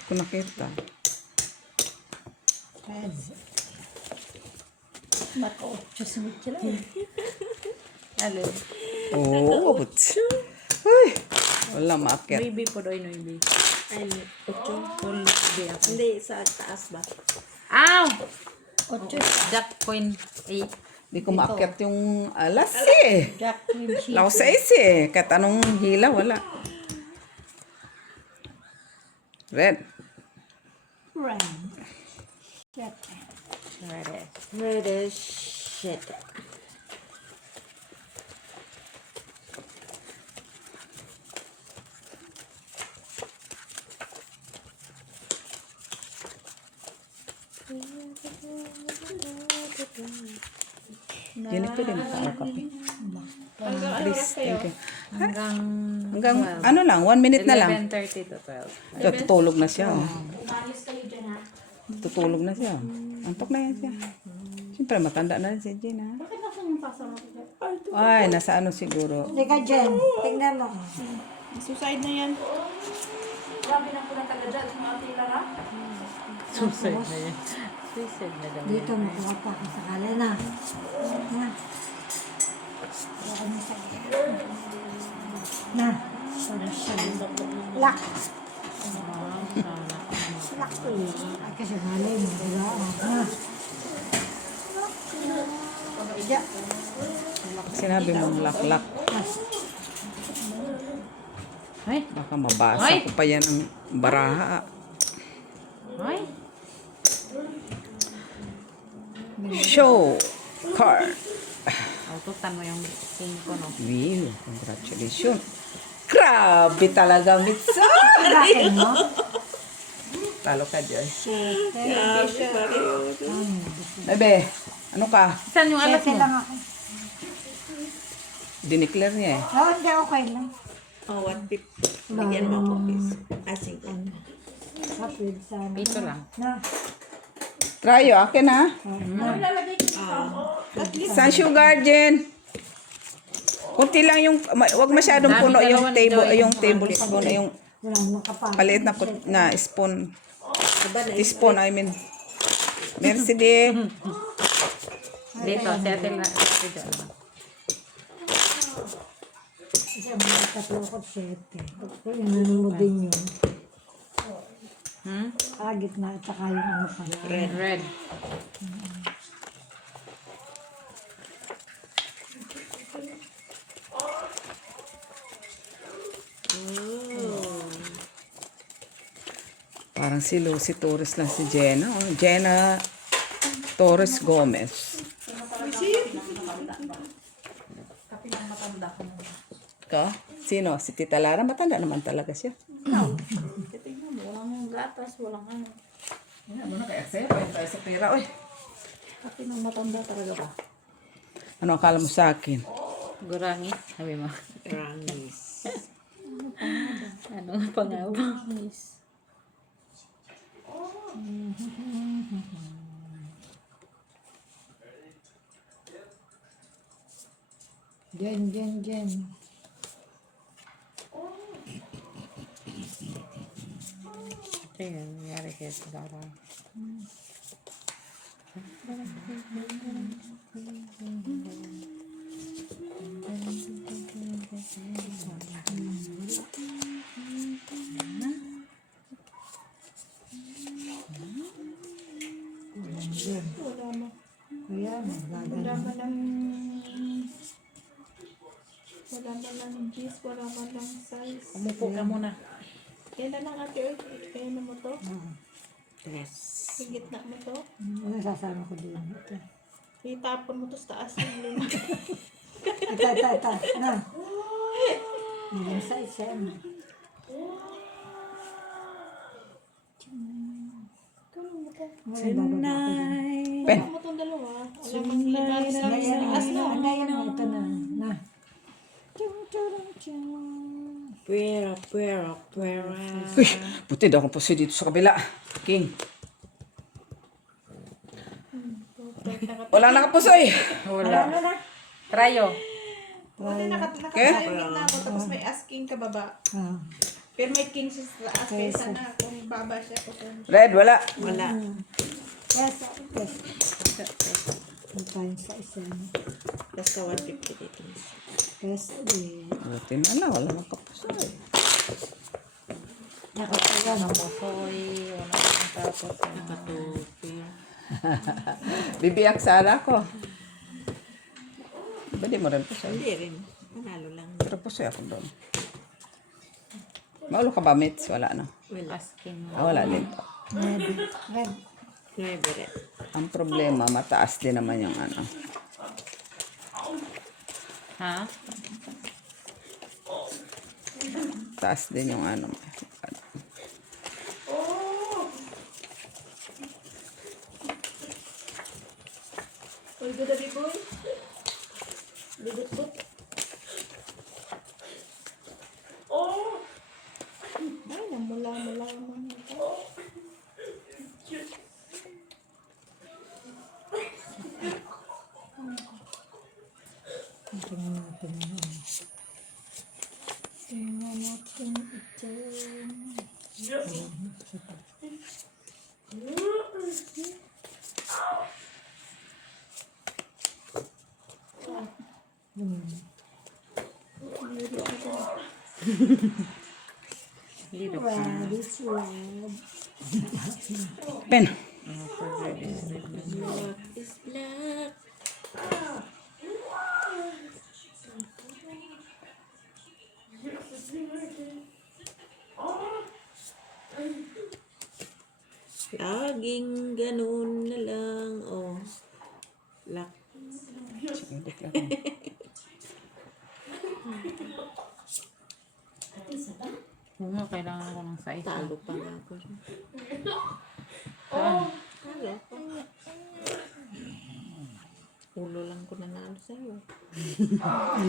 Kung nakita. Alin? Oh, but... Uy! Wala market. Baby po doy no baby. Ay, 8. Full baby ako. Hindi, sa taas ba? Ow! Jack Queen 8. Hindi ko market yung alas eh. Jack Queen Sheep. Lao sa eh. Kahit anong hila, wala. Red. Reddish shit. Yan pwede mo tayo kape. Please, thank you. Hanggang Hanggang ano lang, 1 minute na lang. 11:30 to 12. Tutulog na siya. Oh. Umayos kayo dyan, ha? Tutulog na siya. Antok na yan siya. Siyempre, matanda na rin si Jen, ha? Ay, nasa ano siguro. Suicide na yan. Grabe na po ng taga-dad, mga tila, ha? Suicide na yan. Suicide na daw. Dito makuha pa ako sa kalena. Na. Lak. Lak to eh. Ay kasi malay mo. Diba? Sinabi mong lak-lak. Ay, Baka mabasa Ay! ko pa yan ng baraha. ay. Show card. Aututan mo yung 5 no. Wow, congratulations. Grabe talaga, Mitsa. Talo ka dyan. Bebe, ano ka? Saan yung alas mo? Dineclare niya eh. Oo, hindi okay lang. Oh, 150. Bigyan mo ako piso. I think. Kapit sana. Pito lang. Na. Trayo, akin ha. San sugar, Jen? Kunti lang yung, wag masyadong puno yung tablespoon, yung Walang makapag. paliit na spoon. Teaspoon, I mean. Merci de. Dito, settle na. Settle dyan. Kasi mga katlokot sete. Kung yung nanonood din yun. Agit na at saka yung ano pala. Red. Parang si Lucy Torres lang si Jenna. Oh. Jenna Torres Gomez. Ka? Sino? Si Tita Lara? Matanda naman talaga siya. Tingnan mo, walang gatas, walang ano. Ano na kaya sa'yo? Pwede tayo sa pera, oy. Kape ng matanda talaga ba? Ano akala mo sa akin? Gurangi, sabi mo. Rangis. Ano pa nga ba? Jen. Ito yun, nangyari kaya sa Lara. Kaya, Wala man lang gis, wala man lang size. Umupo ka muna. Kaya na lang ate, oy. Kaya na mo to. Yes. Yung gitna mo to. ano sasama ko din. Ito. Itapon mo to sa taas ng lima. Ito. Na. Hanggang sa isa. Tonight. Pen. Mo tong dalawa. Wala mang libar sa taas no. Ito na. Na. Pwera. Uy, buti daw akong pusi dito sa kabila. King. Wala nakapusoy. Wala. Krayo. Buti Okay. nakatayo yung gitna ko tapos may asking ka baba. Ah. Pero may king sa taas kaysa na kung baba siya ko. Red, wala. Wala. Yes. Ang tayo sa isa. Basta 150 dito. Yes. Buti na, wala nakapusoy. Nakatawa na. Soy, wala kang tapos. Nakatupir. Bibiyak sala ko. Ba di mo rin pusoy? Hindi rin. Manalo lang. Pero pusoy ako doon. Maulo ka ba, Mitz? Wala na. Wala. Asking. Wala din. Red. Nuebere. Ang problema, mataas din naman yung ano. Ha? Taas din yung ano. Uy, good abi boy. Bigot-gut. Ay, namula naman ito. Tingnan natin yun. Tingnan natin ito. Red, it's red. Pen. Is black. Laging ganun na lang. Oh. Black. Oo nga, kailangan ko ng size. Talo pa nga ako. Saan? Talo pa. Ulo lang ko nanalo sa'yo.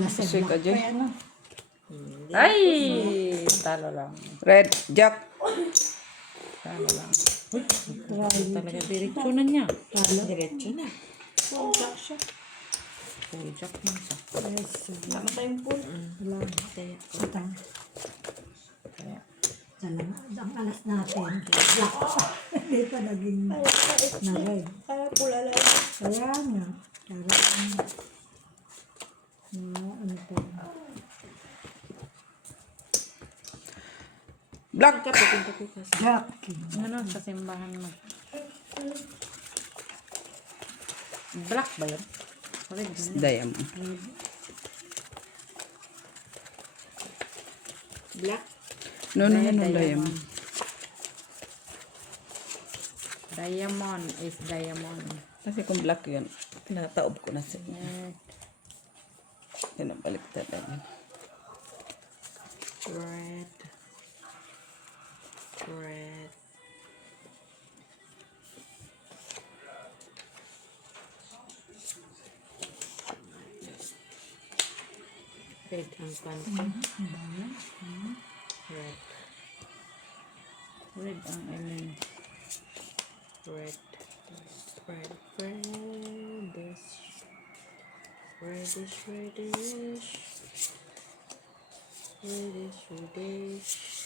Pusoy ka dyan. Hindi. Ay! Talo lang. Red, Jack. Talo lang. Uy, talaga diretso na niya. Diretso na. Oh, jack siya. Full jack na siya. Yes. Tama tayong pool. Wala. Kaya Ito. Kaya, Ang alas natin. Black. Hindi pa naging na red. Kaya pula lang. Kaya nga. Parang na ano pa. Black. papunta ko kasi. Jackie. ano sa simbahan mo? Black ba yun? Red ba yun? Diamond. Black. No, Red diamond. Diamond is diamond. Kasi kung black yun, tinataob ko na siya. Red. Tinabaliktad na yun. Red. Red. Red ang panty. Red. Red ang amin. Red. Red. Reddish. Reddish. Reddish. Reddish. Reddish.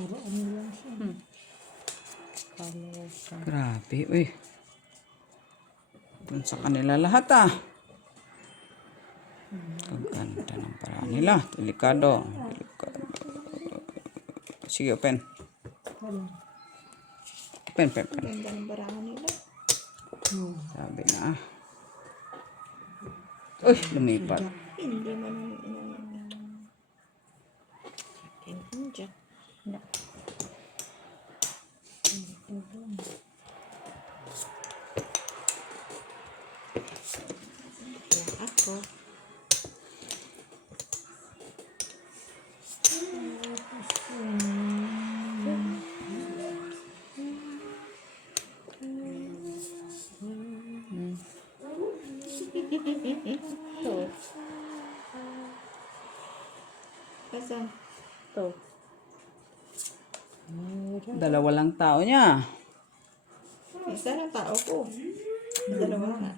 Puro ano lang siya. Grabe, uy. Dun sa kanila lahat ah. Ang ganda ng paraan nila. Delikado. Delikado. Sige, open. Open. Ganda ng barangan nila. Sabi na ah. Uy, lumipat. Hindi man Jack. Ako. Asan? To. Dalawa lang tao niya. Isa lang tao ko. Dalawa nga.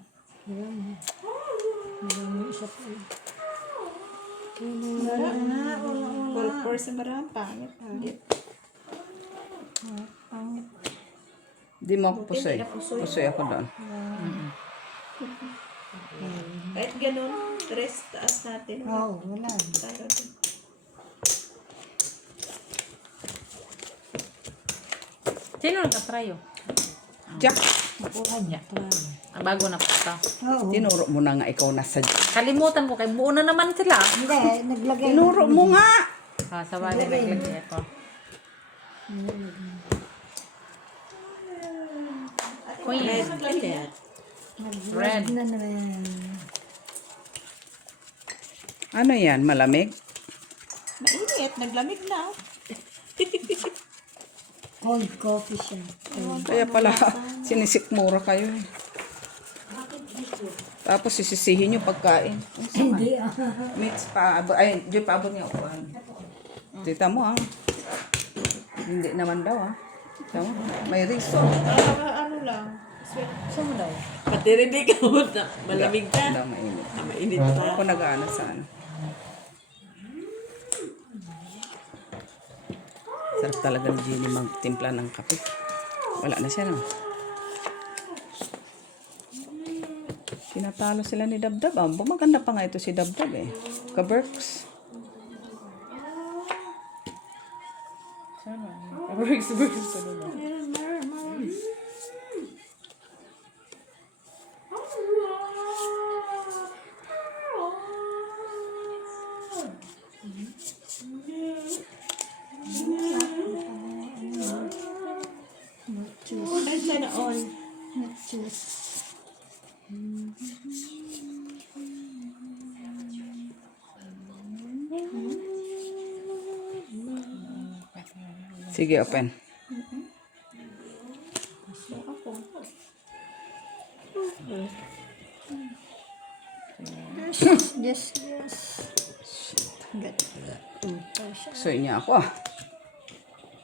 Full person marami pangit. Di mo ako pusoy. Pusoy ako doon. Kahit ganun, rest taas natin. Oo, wala. Tayo din. Sino nagka-try oh? Jack, Ang bago na po ito. Oo. tinuro mo na nga ikaw nasa Kalimutan ko kay buo na naman sila. Hindi, naglagay. Tinuro mo nga. Ah, sa bagay naglagay ako. Queen. Red. Na naman. Ano yan? Malamig? Mainit, naglamig na. Cold coffee siya. Kaya pala, sinisikmura kayo eh. Tapos sisisihin yung pagkain. Hindi ah. Mix pa, ay, di pa abot niya upuan. Tita mo ah. Hindi naman daw ah. Tama, may reason. Ano lang. Saan mo daw? Patirinig ka mo na. Malamig ka. Hindi mainit. Mainit pa. Ako nag-ano sa ano. Sarap talaga ni Jenny magtimpla ng kape. Wala na siya naman. Pinatalo sila ni Dabdab. Ah. Bumaganda pa nga ito si Dabdab eh. Ka-Berks. Ay, sana all. Sige, open. Yes. So, niya ako ah.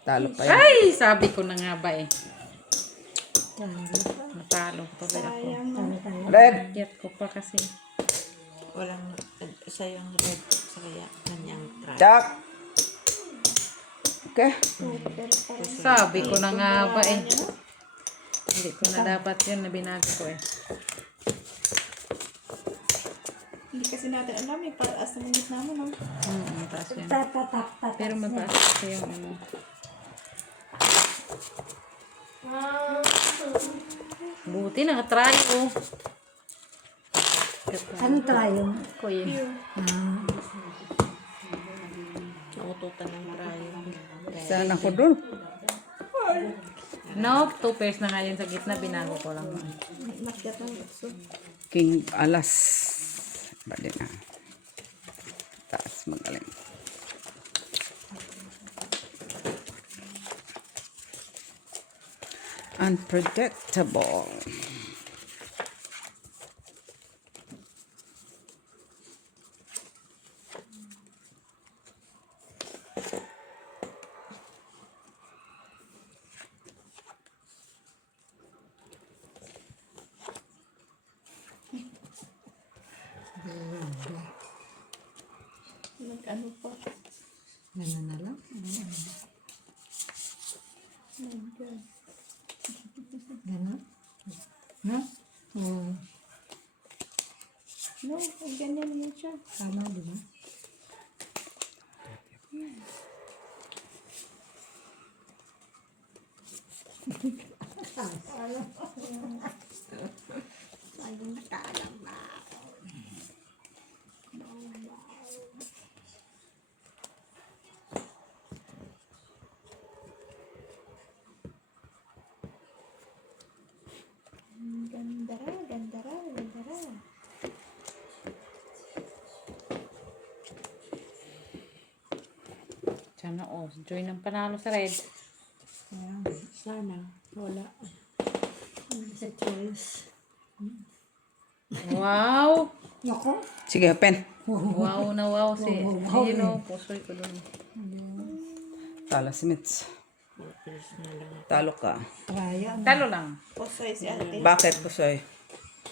Talo pa yan. Ay, sabi ko na nga ba eh. Natalo pa rin ako. Red! Get ko pa kasi. Walang siya yung red sa kaya kanyang try. Jack! Okay. Sabi ko na nga ba eh. Hindi ko na dapat yun na binago ko eh. Hindi kasi natin alam eh. Paraas na minute namin. No? Mataas yan. Tatatak. Pero mataas kasi yung ano. Buti naka-try oh. Anong trial? Kuya. Naututan ng trayo. Saan ako doon? Nope, 2 pairs na ngayon sa gitna. Binago ko lang. King alas. Bali na. Taas magaling. Unpredictable. Nag-ano pa. Ganun na lang. Ganun? No? Oo. No, ay ganyan yun siya. Tama, di ba? Gandara, gandara, gandara. Sana oh. Joy ng panalo sa red. Ayan. Sana. Wala. Sa choice. Wow! Nako. Sige, pen. Wow na wow si Hilo. Pusoy ko dun. Talo si Mitz. Talo ka. Trial. Talo lang. Posoy si ate. Bakit, Pusoy?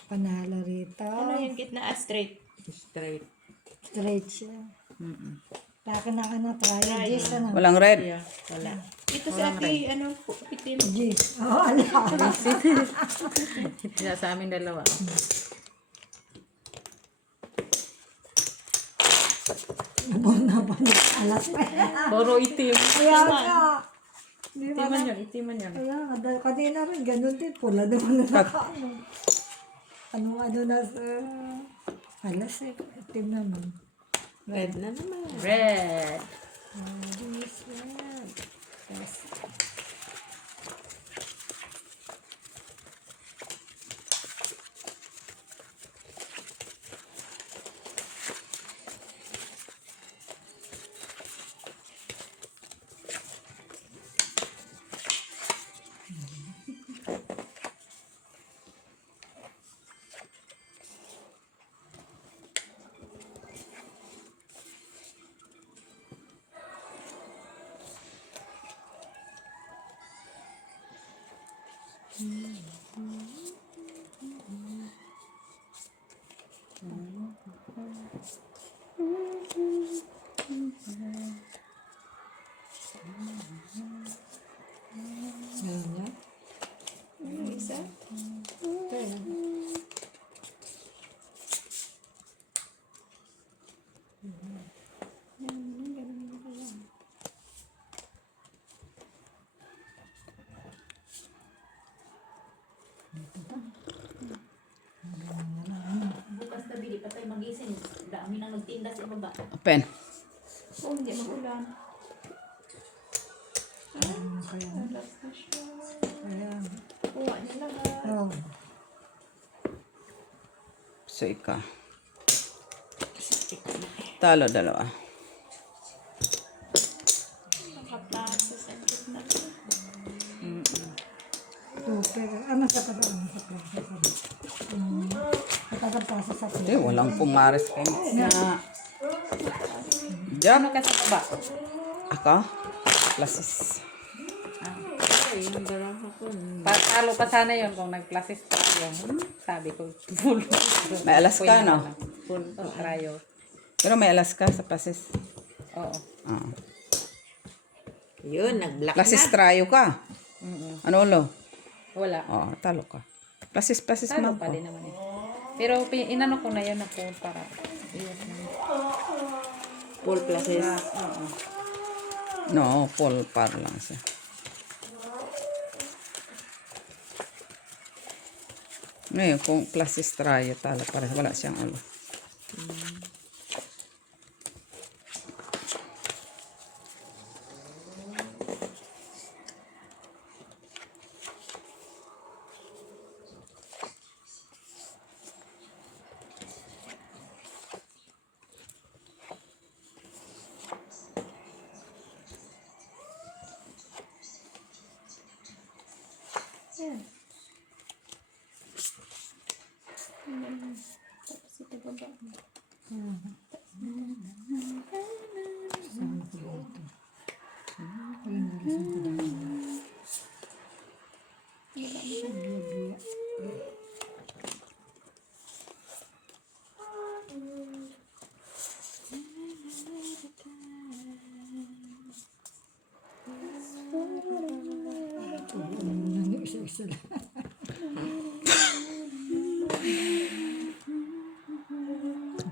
Panalo rito. Ano yung gitna? Straight. Straight. Straight siya. Laki na ka na trial. Yes, ano? Walang red. Yeah. Wala. Ito si ate, ano, itim. Yes. Oo, ano? Sila sa amin dalawa. Alas pa. Puro itim. Kaya ka. Di ba Itiman yun, itiman yun. Kaya nga, dahil kanina rin, ganun din. Pula naman na nakaano. Ano na sa... Alas eh, itim naman. Red na naman. Red. Yes, red. Yes. Yung isa? Bukas na bili pa tayo magising. Dami nang nagtinda sa baba. Pen. Oh, hindi magulan. Alas na siya. Ayan. Kuha niya lahat. Oh. Pusoy ka. Talo dalawa. Nakaplasa sa gitna. Super. Ano sa pasa? Ano sa pasa? Nakakapasa sa pasa. Eh, walang pumares kay Mitz na. Diyan. Ano ka sa baba? Ako? Plasis. Ay, yung dalawa ko. Talo pa sana yun kung nag-classes tayo. Sabi ko, full. May alas ka, no? Full tayo. Pero may alas ka sa plasis. Oo. Ah. Yun, nag-black Plasis na. trayo ka. Ano ulo? Wala. Oo, talo ka. Plasis Talo man pa po. din naman eh. Pero inano ko na yun na full para. Full places. No, full par lang siya. Ngayon, kung class estraya, tala para wala siyang ulo.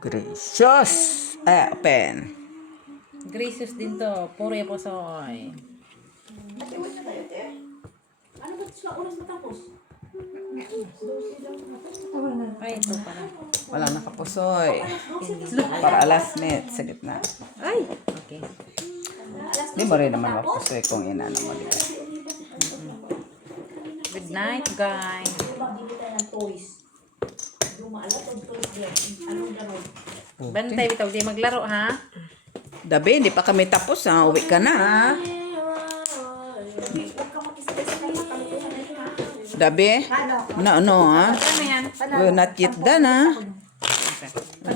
Gracious! Open. Gracious din to. Puri po soy. Ano ba sila oras matapos? Ay, ito pala. Wala nakapusoy. Para alas net sa gitna. Ay! Okay. Di mo rin naman mapusoy kung inano mo. Di ba? Good night, guys. Diba, bili tayo ng toys. Dumaalat ang toys din. Anong gano'n? Bantay, bitaw. Di maglaro, ha? Dabi, hindi pa kami tapos ha. Uwi ka na ha. Huwag ka mag-stress na yung kalukuhan na ito, ha? Dabi? Ano ha? Ano yan? We're not yet done ha.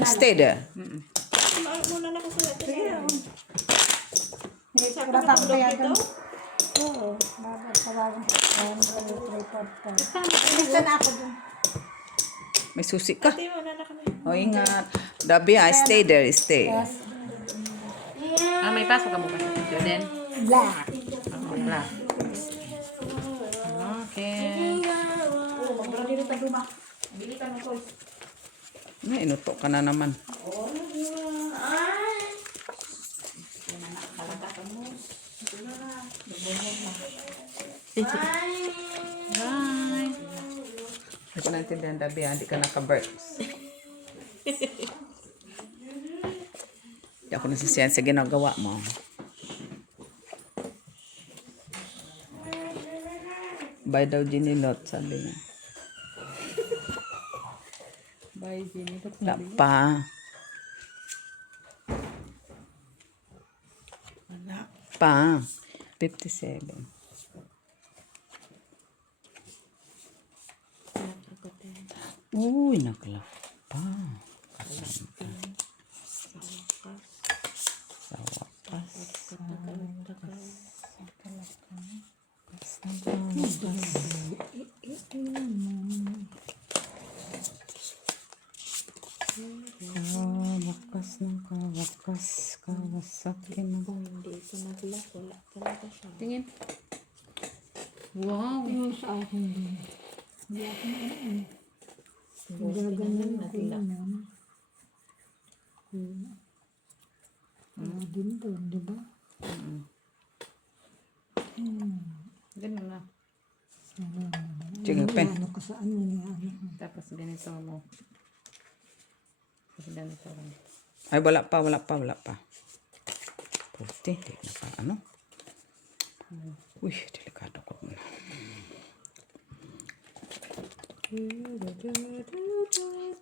Stay there. Muna na kasi natin. Wala pa akong payagan. Oo. Dapat tawagan. 1, 2, 3, 4, 5. Isa na ako dun. May susi ka. Ate, muna na kami. O ingat. Dabi ha, stay there, stay. Ah, may pasok ka bukas. Then, Black. black. Okay. Oo, magbradero tayo duma. Bili ka ng toys. Na, inuto ka na naman. Bye. Hindi ko naintindihan, Dabi ha. Hindi ka naka-burks. Hindi ako nasisiyan sa ginagawa mo. Bye daw, Ginilot, sabi niya. Bye, Jenny. Wala pa. Wala pa. 57. Uy, naglak pa. Sa wakas. Kawakas ng kawakas. Kawasaki ng Tingin. Wow. Yung sa akin din. Hindi ako na gaganan ako naman. Din doon, di ba? Ganun na. Sige, pen. Ano ko sa ano niya. Tapos ganito mo. Tapos ganito lang. Ay, wala pa. Puti, di na pa, ano? Uy, delikado ko muna.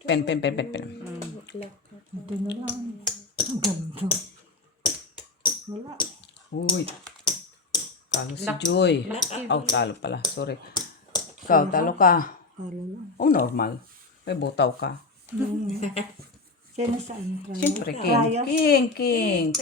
Pen. Ito na lang. Ang ganda. Wala. Uy. Talo si Joy. Oh, talo pala. Sorry. Ikaw, talo ka. Palo lang. Oh, normal. May butaw ka. Sino saan? Siyempre, king. King.